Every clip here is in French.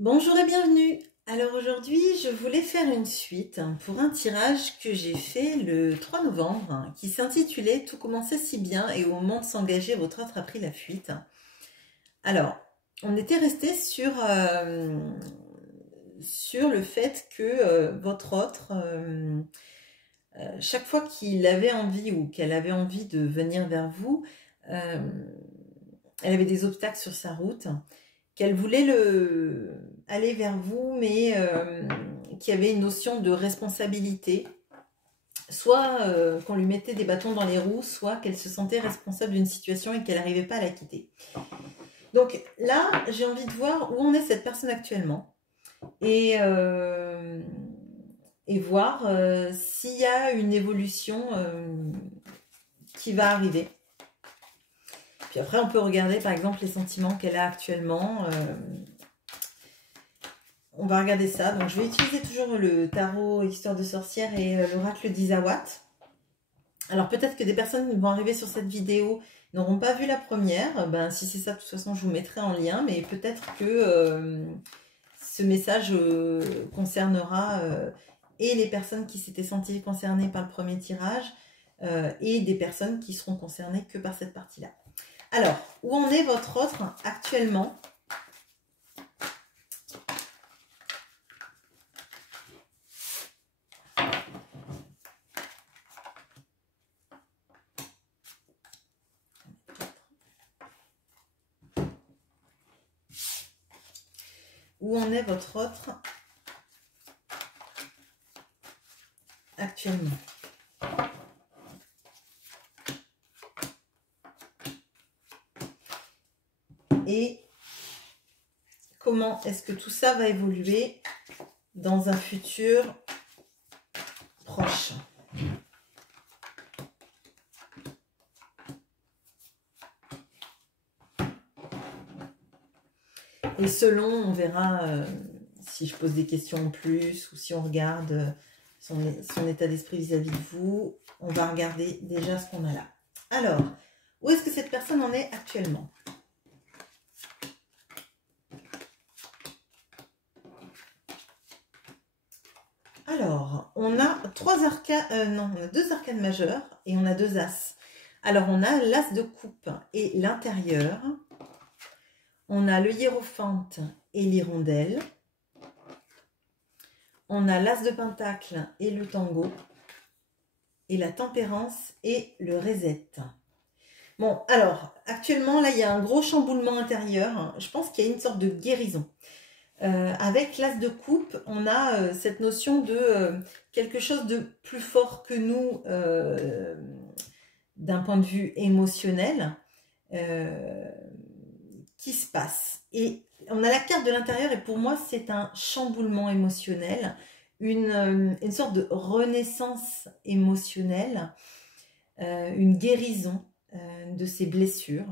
Bonjour et bienvenue. Alors aujourd'hui, je voulais faire une suite pour un tirage que j'ai fait le 3 novembre qui s'intitulait « Tout commençait si bien et au moment de s'engager, votre autre a pris la fuite ». Alors, on était resté sur le fait que votre autre, chaque fois qu'il avait envie ou qu'elle avait envie de venir vers vous, elle avait des obstacles sur sa route, qu'elle voulait aller vers vous, mais qu'il y avait une notion de responsabilité, soit qu'on lui mettait des bâtons dans les roues, soit qu'elle se sentait responsable d'une situation et qu'elle n'arrivait pas à la quitter. Donc là, j'ai envie de voir où en est cette personne actuellement et voir s'il y a une évolution qui va arriver. Puis après, on peut regarder par exemple les sentiments qu'elle a actuellement. On va regarder ça. Donc, je vais utiliser toujours le tarot Histoire de sorcière et l'oracle d'Isawat. Alors, peut-être que des personnes vont arriver sur cette vidéo n'auront pas vu la première. Ben, si c'est ça, de toute façon, je vous mettrai en lien. Mais peut-être que ce message concernera et les personnes qui s'étaient senties concernées par le premier tirage et des personnes qui seront concernées que par cette partie-là. Alors, où en est votre autre actuellement ? Où en est votre autre actuellement? Et comment est-ce que tout ça va évoluer dans un futur proche? Et selon, on verra si je pose des questions en plus ou si on regarde son état d'esprit vis-à-vis de vous. On va regarder déjà ce qu'on a là. Alors, où est-ce que cette personne en est actuellement? Alors, on a on a deux arcanes majeures et on a deux as. Alors, on a l'as de coupe et l'intérieur. On a le hiérophante et l'hirondelle. On a l'as de pentacle et le tango. Et la tempérance et le reset. Bon, alors, actuellement, là, il y a un gros chamboulement intérieur. Je pense qu'il y a une sorte de guérison. Avec l'as de coupe, on a cette notion de quelque chose de plus fort que nous d'un point de vue émotionnel qui se passe. Et on a la carte de l'intérieur et pour moi, c'est un chamboulement émotionnel, une sorte de renaissance émotionnelle, une guérison de ces blessures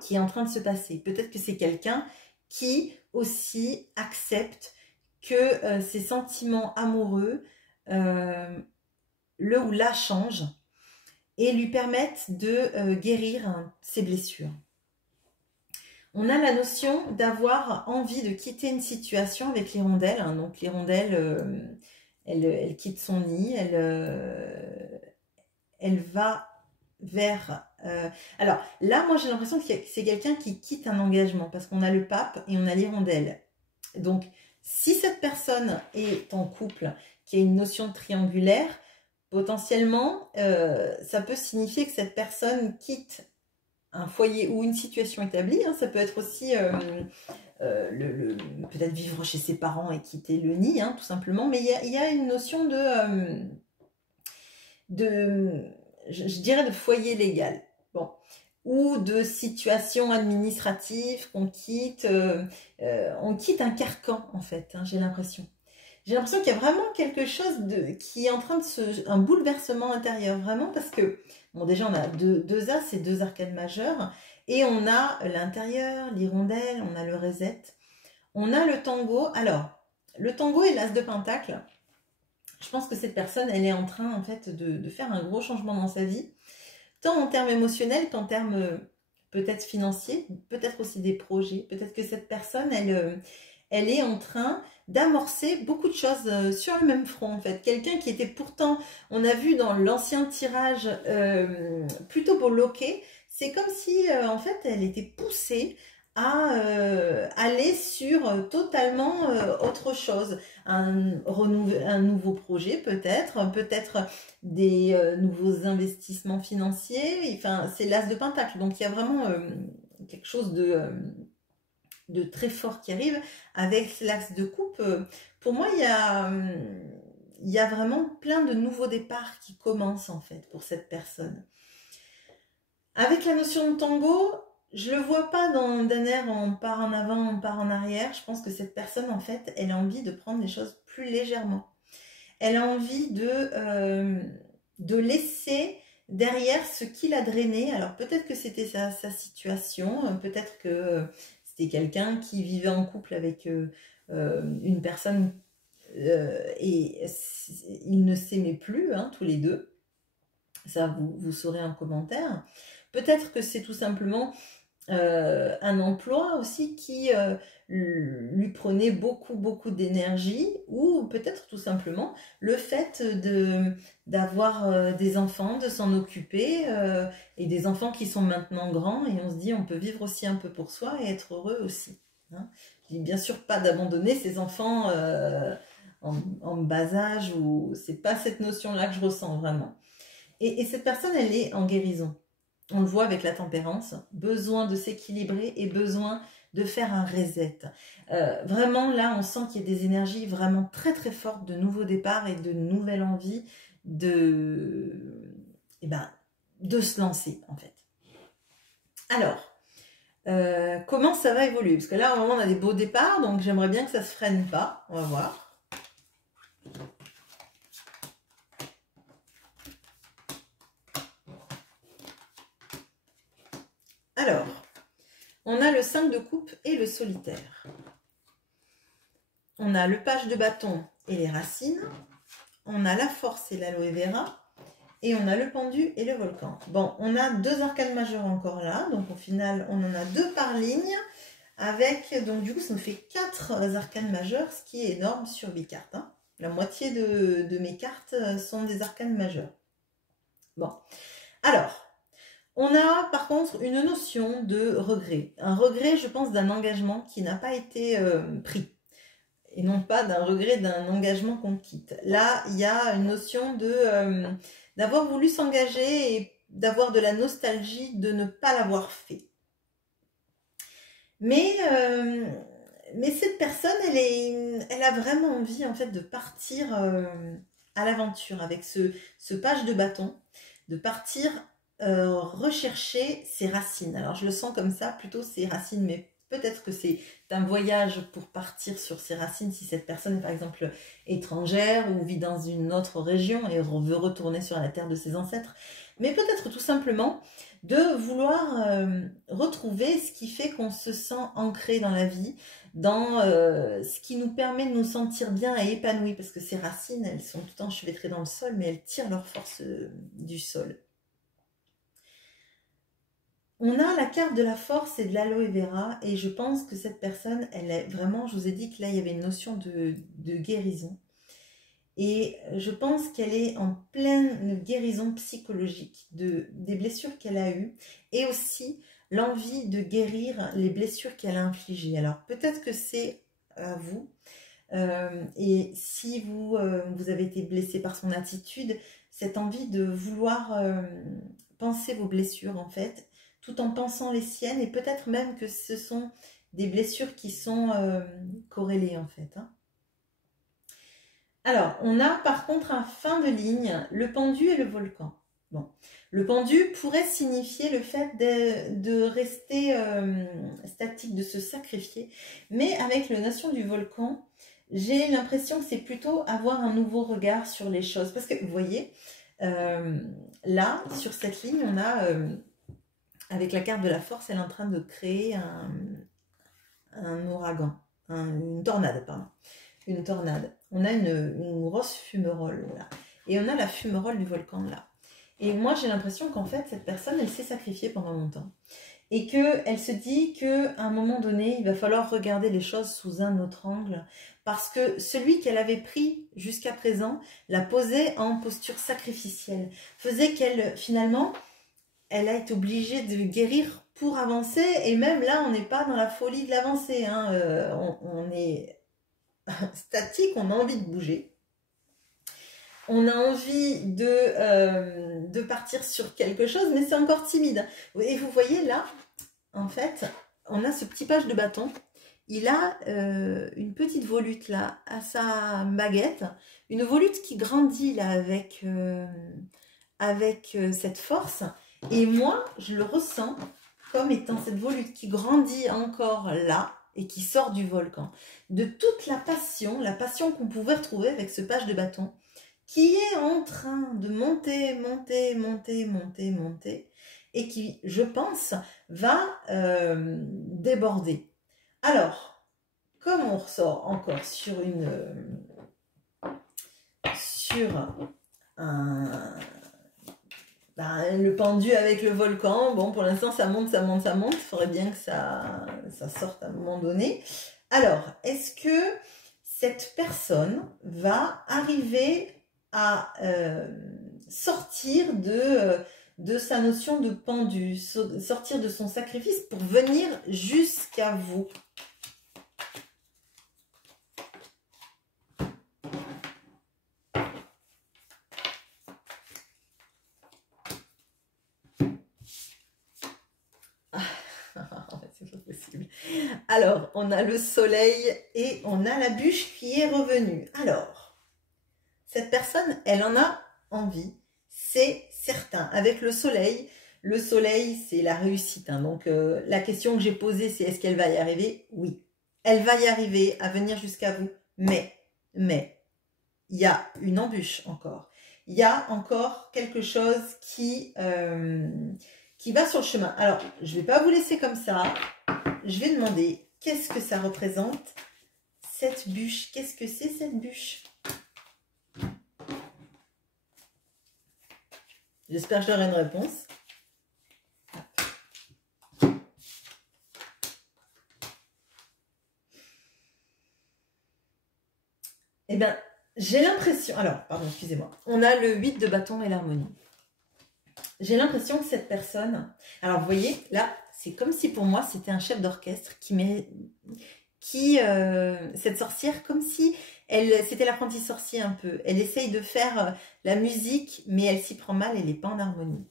qui est en train de se passer. Peut-être que c'est quelqu'un qui aussi accepte que ses sentiments amoureux le ou la changent et lui permettent de guérir ses blessures. On a la notion d'avoir envie de quitter une situation avec l'hirondelle. Hein. Donc l'hirondelle, elle quitte son nid, elle va vers... alors là, moi j'ai l'impression que c'est quelqu'un qui quitte un engagement parce qu'on a le pape et on a l'hirondelle. Donc si cette personne est en couple, qui a une notion triangulaire, potentiellement, ça peut signifier que cette personne quitte un foyer ou une situation établie. Hein, ça peut être aussi peut-être vivre chez ses parents et quitter le nid, hein, tout simplement. Mais il y a une notion je dirais de foyer légal. Bon. Ou de situation administrative qu'on quitte. On quitte un carcan, en fait, hein, j'ai l'impression. J'ai l'impression qu'il y a vraiment quelque chose qui est en train de un bouleversement intérieur, vraiment, parce que, bon, déjà, on a deux as et deux arcanes majeures, et on a l'intérieur, l'hirondelle, on a le reset, on a le tango. Alors, le tango et l'as de pentacle, je pense que cette personne, elle est en train, en fait, de faire un gros changement dans sa vie, tant en termes émotionnels qu'en termes peut-être financiers, peut-être aussi des projets. Peut-être que cette personne, elle est en train d'amorcer beaucoup de choses sur le même front en fait. Quelqu'un qui était pourtant, on a vu dans l'ancien tirage, plutôt bloqué, c'est comme si en fait elle était poussée à aller sur totalement autre chose, un nouveau projet peut-être des nouveaux investissements financiers, enfin c'est l'as de Pentacle, donc il y a vraiment quelque chose de très fort qui arrive avec l'axe de coupe. Pour moi il y a vraiment plein de nouveaux départs qui commencent en fait pour cette personne. Avec la notion de tango, je le vois pas d'un air on part en avant, on part en arrière. Je pense que cette personne, en fait, elle a envie de prendre les choses plus légèrement. Elle a envie de laisser derrière ce qui l'a drainé. Alors peut-être que c'était sa situation, peut-être que c'était quelqu'un qui vivait en couple avec une personne et ils ne s'aimaient plus, hein, tous les deux. Ça, vous saurez en commentaire. Peut-être que c'est tout simplement un emploi aussi qui lui prenait beaucoup d'énergie, ou peut-être tout simplement le fait d'avoir des enfants, de s'en occuper, et des enfants qui sont maintenant grands, et on se dit on peut vivre aussi un peu pour soi et être heureux aussi. Hein. Je dis bien sûr pas d'abandonner ses enfants en bas âge, ou c'est pas cette notion-là que je ressens vraiment. Et cette personne, elle est en guérison. On le voit avec la tempérance, besoin de s'équilibrer et besoin de faire un reset. Vraiment, là, on sent qu'il y a des énergies vraiment très fortes de nouveaux départs et de nouvelles envies de se lancer, en fait. Alors, comment ça va évoluer? Parce que là, au moment, on a des beaux départs, donc j'aimerais bien que ça ne se freine pas. On va voir. Alors, on a le 5 de coupe et le solitaire. On a le page de bâton et les racines. On a la force et l'aloe vera. Et on a le pendu et le volcan. Bon, on a 2 arcanes majeurs encore là. Donc au final, on en a 2 par ligne. Avec, donc du coup, ça nous fait 4 arcanes majeurs, ce qui est énorme sur 8 cartes. Hein. La moitié de mes cartes sont des arcanes majeurs. Bon, alors... On a par contre une notion de regret. Un regret, je pense, d'un engagement qui n'a pas été pris. Et non pas d'un regret d'un engagement qu'on quitte. Là, il y a une notion d'avoir voulu s'engager et d'avoir de la nostalgie de ne pas l'avoir fait. Mais cette personne, elle a vraiment envie en fait de partir à l'aventure avec ce page de bâton, de partir rechercher ses racines. Alors je le sens comme ça, plutôt ses racines, mais peut-être que c'est un voyage pour partir sur ses racines si cette personne est par exemple étrangère ou vit dans une autre région et veut retourner sur la terre de ses ancêtres. Mais peut-être tout simplement de vouloir retrouver ce qui fait qu'on se sent ancré dans la vie, dans ce qui nous permet de nous sentir bien et épanouis, parce que ces racines, elles sont tout enchevêtrées dans le sol, mais elles tirent leur force du sol. On a la carte de la force et de l'aloe vera, et je pense que cette personne, elle est vraiment, je vous ai dit que là, il y avait une notion de guérison. Et je pense qu'elle est en pleine guérison psychologique des blessures qu'elle a eues, et aussi l'envie de guérir les blessures qu'elle a infligées. Alors peut-être que c'est à vous, et si vous avez été blessé par son attitude, cette envie de vouloir penser vos blessures en fait, tout en pensant les siennes, et peut-être même que ce sont des blessures qui sont corrélées en fait. Hein. Alors, on a par contre en fin de ligne le pendu et le volcan. Bon, le pendu pourrait signifier le fait de rester statique, de se sacrifier, mais avec la notion du volcan, j'ai l'impression que c'est plutôt avoir un nouveau regard sur les choses. Parce que vous voyez, là, sur cette ligne, on a... avec la carte de la force, elle est en train de créer un ouragan, une tornade, pardon. Une tornade. On a une grosse fumerole, là. Et on a la fumerole du volcan, là. Et moi, j'ai l'impression qu'en fait, cette personne, elle s'est sacrifiée pendant longtemps. et qu'elle se dit qu'à un moment donné, il va falloir regarder les choses sous un autre angle, parce que celui qu'elle avait pris jusqu'à présent la posait en posture sacrificielle, faisait qu'elle, finalement, elle a été obligée de guérir pour avancer, et même là, on n'est pas dans la folie de l'avancer, hein. On est statique, on a envie de bouger. On a envie de partir sur quelque chose, mais c'est encore timide. Et vous voyez là, en fait, on a ce petit page de bâton. Il a une petite volute là à sa baguette, une volute qui grandit là avec cette force. Et moi, je le ressens comme étant cette volute qui grandit encore là et qui sort du volcan. De toute la passion qu'on pouvait retrouver avec ce page de bâton, qui est en train de monter, monter, monter, monter, monter, et qui, je pense, va déborder. Alors, comme on ressort encore sur le pendu avec le volcan, bon, pour l'instant, ça monte, ça monte, ça monte, il faudrait bien que ça sorte à un moment donné. Alors, est-ce que cette personne va arriver à sortir de sa notion de pendu, sortir de son sacrifice pour venir jusqu'à vous? C'est pas possible. Alors, on a le soleil et on a la bûche qui est revenue. Alors, cette personne, elle en a envie, c'est certain. Avec le soleil, c'est la réussite, hein. Donc, la question que j'ai posée, c'est est-ce qu'elle va y arriver? Oui, elle va y arriver à venir jusqu'à vous. Mais, il y a une embûche encore. Il y a encore quelque chose qui va sur le chemin. Alors, je ne vais pas vous laisser comme ça. Je vais demander qu'est-ce que ça représente, cette bûche. Qu'est-ce que c'est cette bûche? J'espère que j'aurai une réponse. Eh bien, j'ai l'impression... Alors, pardon, excusez-moi. On a le 8 de bâton et l'harmonie. J'ai l'impression que cette personne... Alors, vous voyez, là, c'est comme si pour moi, c'était un chef d'orchestre cette sorcière, comme si c'était l'apprenti sorcier un peu. Elle essaye de faire la musique, mais elle s'y prend mal, elle n'est pas en harmonie.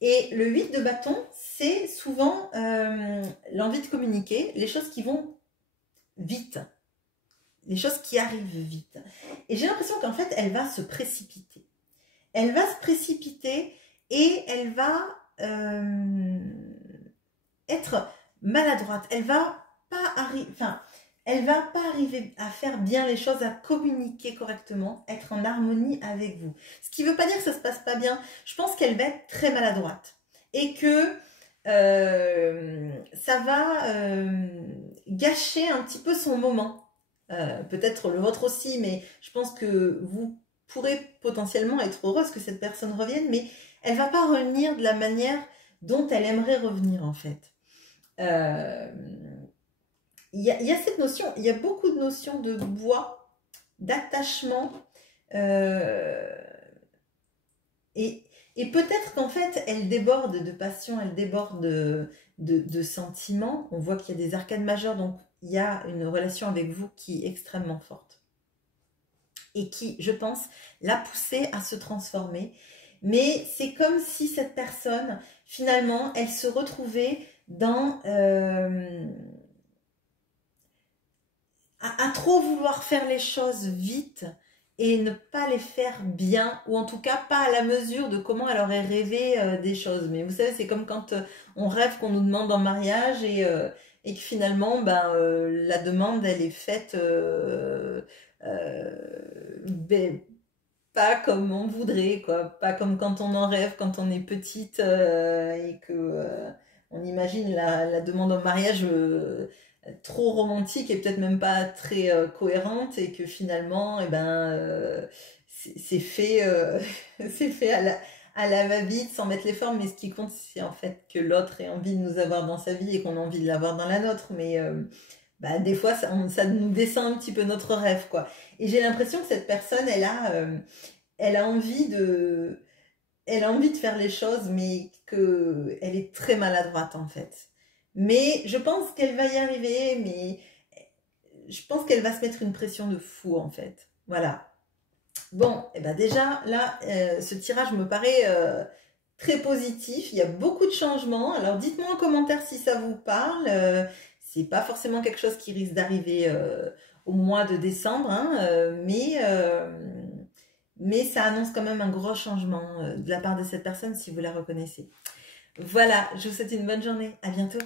Et le 8 de bâton, c'est souvent l'envie de communiquer, les choses qui vont vite, les choses qui arrivent vite. Et j'ai l'impression qu'en fait, elle va se précipiter. Elle va se précipiter et elle va être maladroite. Elle va pas arriver à faire bien les choses, à communiquer correctement, être en harmonie avec vous. Ce qui ne veut pas dire que ça se passe pas bien. Je pense qu'elle va être très maladroite et que ça va gâcher un petit peu son moment. Peut-être le vôtre aussi, mais je pense que vous pourrez potentiellement être heureuse que cette personne revienne, mais elle ne va pas revenir de la manière dont elle aimerait revenir en fait. Il y a cette notion, il y a beaucoup de notions de bois, d'attachement, et peut-être qu'en fait, elle déborde de passion, elle déborde de sentiments. On voit qu'il y a des arcades majeures, donc il y a une relation avec vous qui est extrêmement forte. Et qui, je pense, l'a poussée à se transformer. Mais c'est comme si cette personne, finalement, elle se retrouvait dans... à trop vouloir faire les choses vite et ne pas les faire bien, ou en tout cas pas à la mesure de comment elle aurait rêvé des choses. Mais vous savez, c'est comme quand on rêve qu'on nous demande en mariage et que finalement, la demande, elle est faite pas comme on voudrait, quoi. Pas comme quand on en rêve, quand on est petite et que on imagine la demande en mariage trop romantique et peut-être même pas très cohérente, et que finalement c'est fait c'est fait à la va-vite, sans mettre les formes, mais ce qui compte, c'est en fait que l'autre ait envie de nous avoir dans sa vie et qu'on a envie de l'avoir dans la nôtre. Mais bah, des fois, ça nous descend un petit peu notre rêve, quoi. Et j'ai l'impression que cette personne, elle a envie elle a envie de faire les choses, mais elle est très maladroite, en fait. Mais je pense qu'elle va y arriver, mais je pense qu'elle va se mettre une pression de fou, en fait. Voilà. Bon, et ben déjà, là, ce tirage me paraît très positif. Il y a beaucoup de changements. Alors, dites-moi en commentaire si ça vous parle. C'est pas forcément quelque chose qui risque d'arriver au mois de décembre, hein, mais ça annonce quand même un gros changement de la part de cette personne si vous la reconnaissez. Voilà, je vous souhaite une bonne journée. À bientôt.